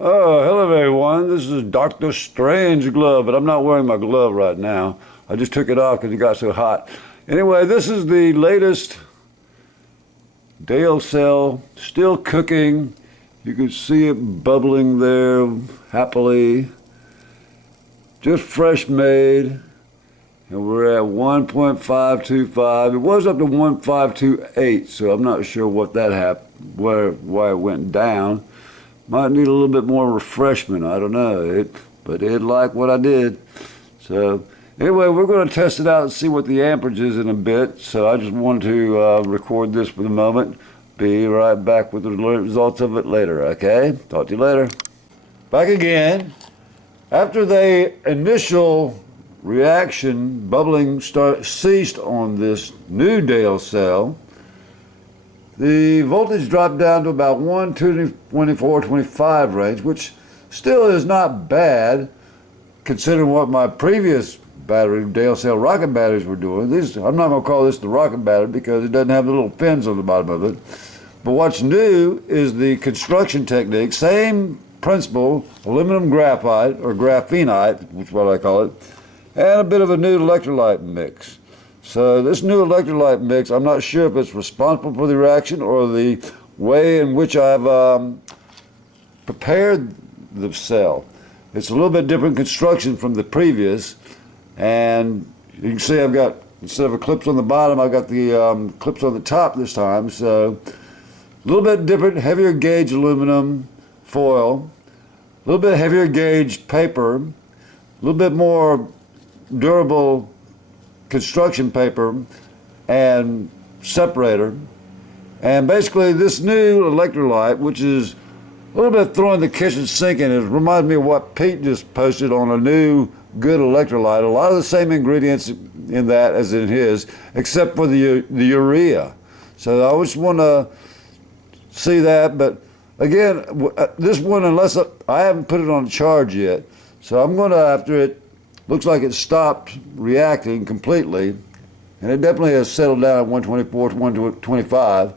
Oh, hello everyone. This is Dr. Strange Glove, but I'm not wearing my glove right now. I just took it off because it got so hot. Anyway, this is the latest Dailcell, still cooking. You can see it bubbling there happily. Just fresh made. And we're at 1.525. It was up to 1.528, so I'm not sure what that happened, why it went down. Might need a little bit more refreshment. I don't know. But it liked what I did. So anyway, we're going to test it out and see what the amperage is in a bit. So I just wanted to record this for the moment. Be right back with the results of it later. Okay? Talk to you later. Back again. After the initial reaction, bubbling ceased on this new Dailcell, the voltage dropped down to about 124, 25 range, which still is not bad considering what my previous battery, Dailcell rocket batteries, were doing. I'm not going to call this the rocket battery because it doesn't have the little fins on the bottom of it. But what's new is the construction technique, same principle, aluminum graphite, or graphenite, which is what I call it, and a bit of a new electrolyte mix. So this new electrolyte mix, I'm not sure if it's responsible for the reaction or the way in which I've prepared the cell. It's a little bit different construction from the previous, and you can see I've got, instead of a clips on the bottom, I've got the clips on the top this time. So a little bit different, heavier gauge aluminum foil, a little bit heavier gauge paper, a little bit more durable construction paper and separator, and basically this new electrolyte, which is a little bit throwing the kitchen sink in. It reminds me of what Pete just posted on a new good electrolyte. A lot of the same ingredients in that as in his, except for the urea. So I just want to see that, but again, this one, unless I haven't put it on charge yet, so I'm going to, after it looks like it stopped reacting completely, and it definitely has settled down at 124 to 125.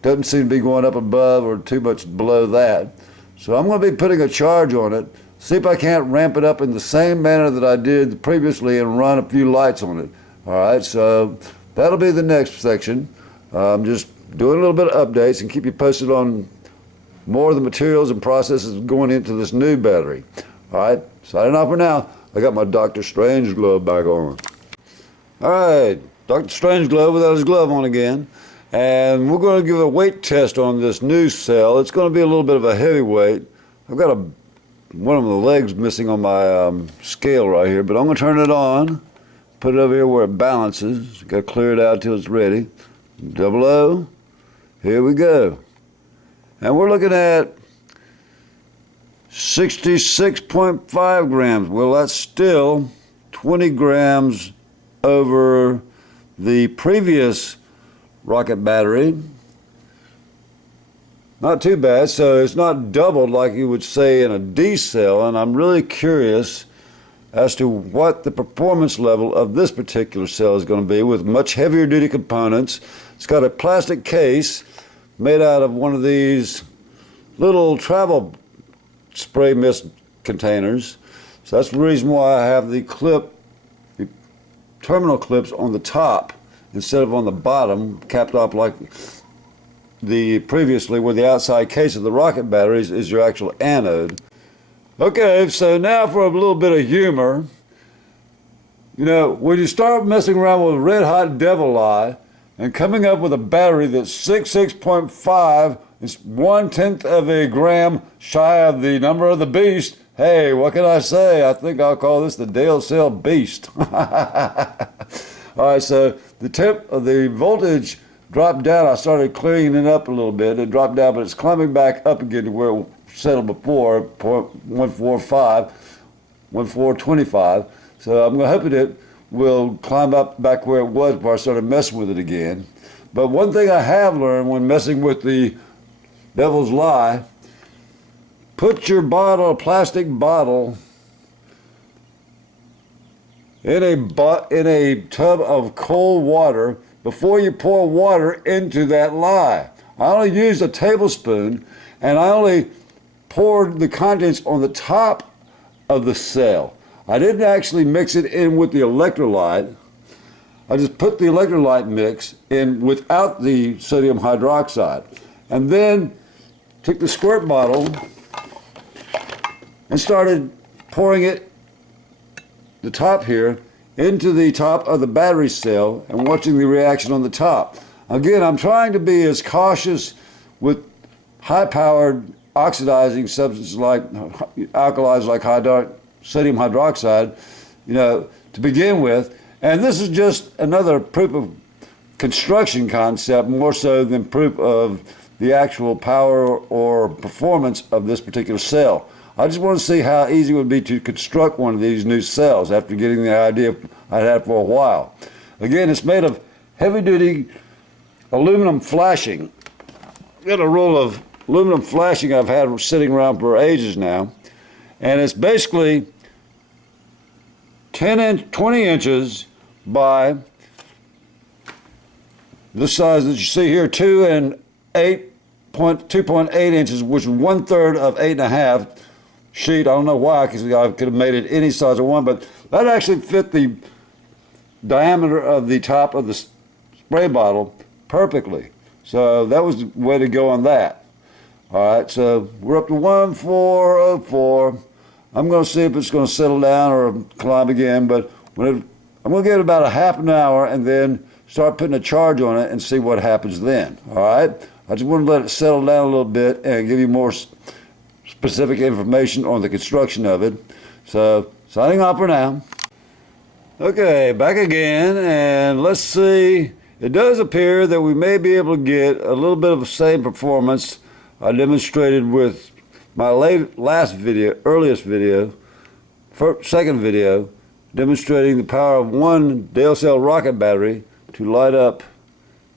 Doesn't seem to be going up above or too much below that. So I'm going to be putting a charge on it, see if I can't ramp it up in the same manner that I did previously and run a few lights on it. All right, so that'll be the next section. I'm just doing a little bit of updates and keep you posted on more of the materials and processes going into this new battery. All right, signing off for now. I got my Dr. Strange glove back on. All right, Dr. Strange glove without his glove on again. And we're going to give a weight test on this new cell. It's going to be a little bit of a heavy weight. I've got one of the legs missing on my scale right here, but I'm going to turn it on, put it over here where it balances. Got to clear it out until it's ready. 00. Here we go. And we're looking at 66.5 grams. Well, that's still 20 grams over the previous rocket battery. Not too bad. So it's not doubled like you would say in a D cell, and I'm really curious as to what the performance level of this particular cell is going to be with much heavier duty components. It's got a plastic case made out of one of these little travel spray mist containers. So that's the reason why I have the terminal clips on the top instead of on the bottom, capped off like the previously, where the outside case of the rocket batteries is your actual anode. Okay, so now for a little bit of humor. You know, when you start messing around with red hot devil eye and coming up with a battery that's 66.5, it's 1/10 of a gram shy of the number of the beast. Hey, what can I say? I think I'll call this the Dailcell beast. All right, so the voltage dropped down. I started clearing it up a little bit. It dropped down, but it's climbing back up again to where it settled before, 0.145, 1.425. So I'm hoping it will climb up back where it was before I started messing with it again. But one thing I have learned when messing with the Devil's Lie, put your bottle, a plastic bottle, in a tub of cold water before you pour water into that lye. I only used a tablespoon, and I only poured the contents on the top of the cell. I didn't actually mix it in with the electrolyte. I just put the electrolyte mix in without the sodium hydroxide, and then took the squirt bottle and started pouring it, the top here, into the top of the battery cell and watching the reaction on the top. Again, I'm trying to be as cautious with high-powered oxidizing substances like alkalis like sodium hydroxide, to begin with. And this is just another proof of construction concept, more so than proof of the actual power or performance of this particular cell. I just want to see how easy it would be to construct one of these new cells after getting the idea I'd had for a while. Again, it's made of heavy-duty aluminum flashing. Got a roll of aluminum flashing I've had sitting around for ages now, and it's basically 20 inches by this size that you see here, 2.8 inches, which is 1/3 of 8.5 sheet. I don't know why, because I could have made it any size I want, but that actually fit the diameter of the top of the spray bottle perfectly. So that was the way to go on that. All right, so we're up to 1404. I'm going to see if it's going to settle down or climb again, but I'm going to give it about a half an hour and then start putting a charge on it and see what happens then. All right, I just want to let it settle down a little bit and give you more specific information on the construction of it. So, signing off for now. Okay, back again, and let's see. It does appear that we may be able to get a little bit of the same performance I demonstrated with my earliest video, second video, demonstrating the power of one Dailcell rocket battery to light up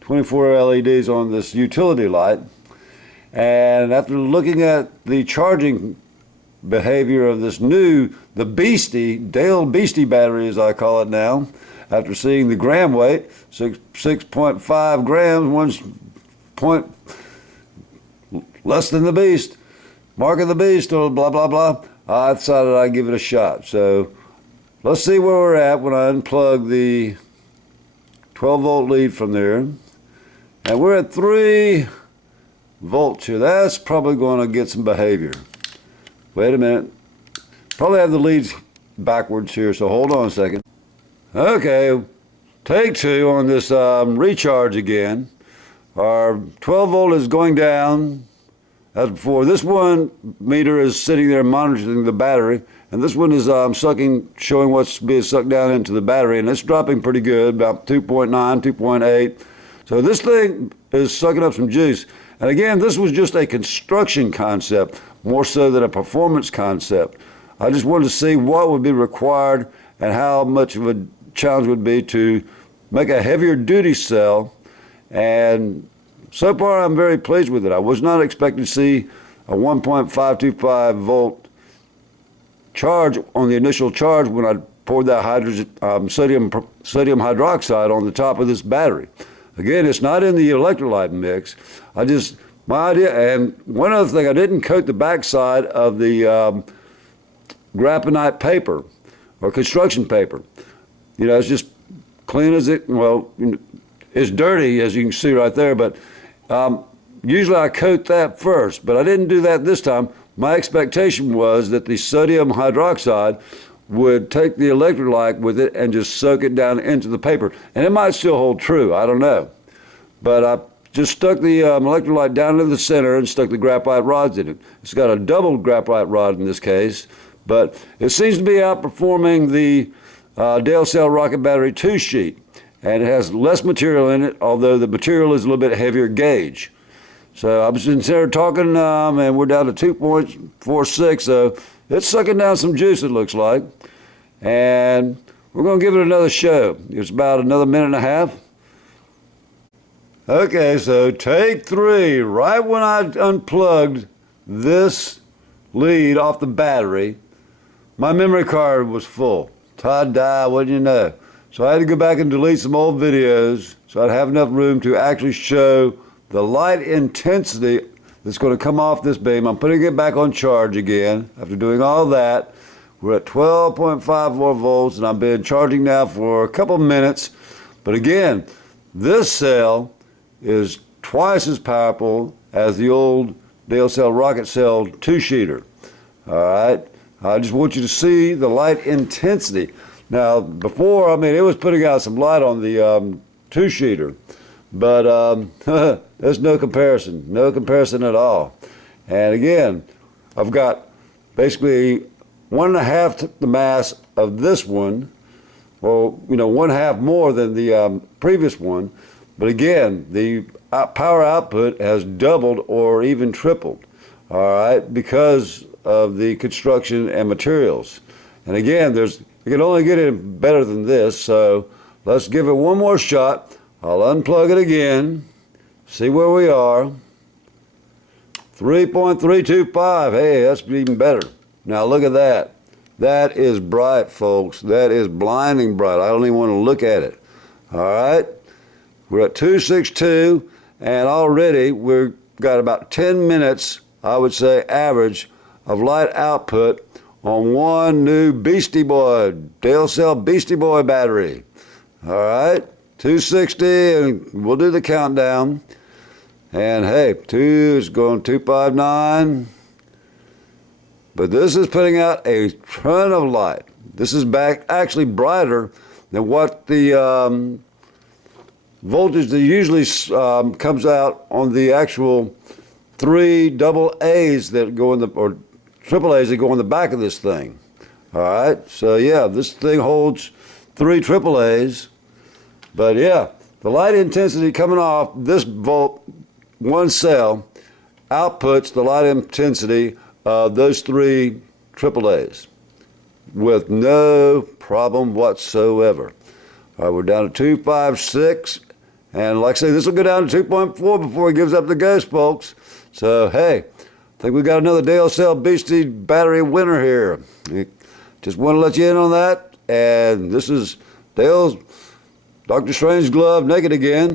24 LEDs on this utility light. And after looking at the charging behavior of this new, the Beastie, Dailcell Beastie battery as I call it now, after seeing the gram weight, 6.5 grams, one's point less than the Beast, mark of the Beast, or blah, blah, blah, I decided I'd give it a shot. So let's see where we're at when I unplug the 12-volt lead from there. And we're at 3 volts here. That's probably going to get some behavior. Wait a minute. Probably have the leads backwards here, so hold on a second. Okay, take 2 on this recharge again. Our 12 volt is going down as before. This one meter is sitting there monitoring the battery, and this one is showing what's being sucked down into the battery, and it's dropping pretty good, about 2.9, 2.8. So this thing is sucking up some juice. And again, this was just a construction concept, more so than a performance concept. I just wanted to see what would be required and how much of a challenge would be to make a heavier duty cell. And so far, I'm very pleased with it. I was not expecting to see a 1.525 volt charge on the initial charge when I poured that sodium hydroxide on the top of this battery. Again, it's not in the electrolyte mix. My idea, and one other thing, I didn't coat the backside of the graphite paper or construction paper. It's just clean as it, it's dirty, as you can see right there, but usually I coat that first, but I didn't do that this time. My expectation was that the sodium hydroxide would take the electrolyte with it and just soak it down into the paper. And it might still hold true, I don't know. But I just stuck the electrolyte down into the center and stuck the graphite rods in it. It's got a double graphite rod in this case, but it seems to be outperforming the Dailcell Rocket Battery 2 sheet. And it has less material in it, although the material is a little bit heavier gauge. So I was in there talking, and we're down to 2.46, so it's sucking down some juice, it looks like. And we're going to give it another show. It's about another minute and a half. Okay, so take 3. Right when I unplugged this lead off the battery, my memory card was full. Ta-da, wouldn't you know? So I had to go back and delete some old videos so I'd have enough room to actually show the light intensity that's going to come off this beam. I'm putting it back on charge again after doing all that. We're at 12.54 volts, and I've been charging now for a couple of minutes. But again, this cell is twice as powerful as the old Dailcell rocket cell 2-sheeter. All right, I just want you to see the light intensity. Now, before, I mean, it was putting out some light on the 2-sheeter, but there's no comparison at all. And again, I've got basically 1.5 the mass of this one, or 1/2 more than the previous one. But again, the power output has doubled or even tripled, all right, because of the construction and materials. And again, you can only get it better than this, so let's give it one more shot. I'll unplug it again, see where we are. 3.325, hey, that's even better. Now look at that. That is bright, folks. That is blinding bright. I don't even want to look at it. All right, we're at 262, and already we've got about 10 minutes, I would say, average of light output on one new Beastie Boy, Dailcell Beastie Boy battery. All right, 260, and we'll do the countdown. And hey, 2 is going 259. But this is putting out a ton of light. This is actually brighter than what the voltage that usually comes out on the actual 3 double A's that go in the, or triple A's that go on the back of this thing. All right, so yeah, this thing holds 3 triple A's. But yeah, the light intensity coming off this one cell outputs the light intensity of those 3 triple A's with no problem whatsoever. All right, we're down to 256, and like I say, this will go down to 2.4 before it gives up the ghost, folks. So hey, I think we got another Dailcell Beastie battery winner here. Just want to let you in on that, and this is Dale's Dr. Strangeglove naked again.